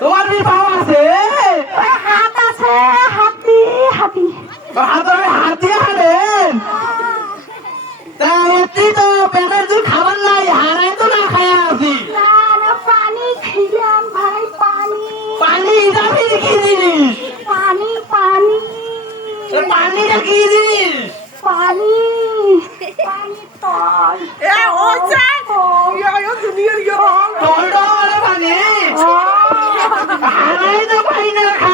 তোমার কি পাওয়া আছে? হাত আছে, হাতি হাতি হাতি হাঁটেন তাই তো পেটের যে খাবার নাই হারাই তো না খায়া আছি। পানি খেলাম ভাই, পানি পানি যাবি কি জিনিস? পানি পানি পানিটা কি জিনিস? পানি পানি তল পানি হারাই তো পাই না।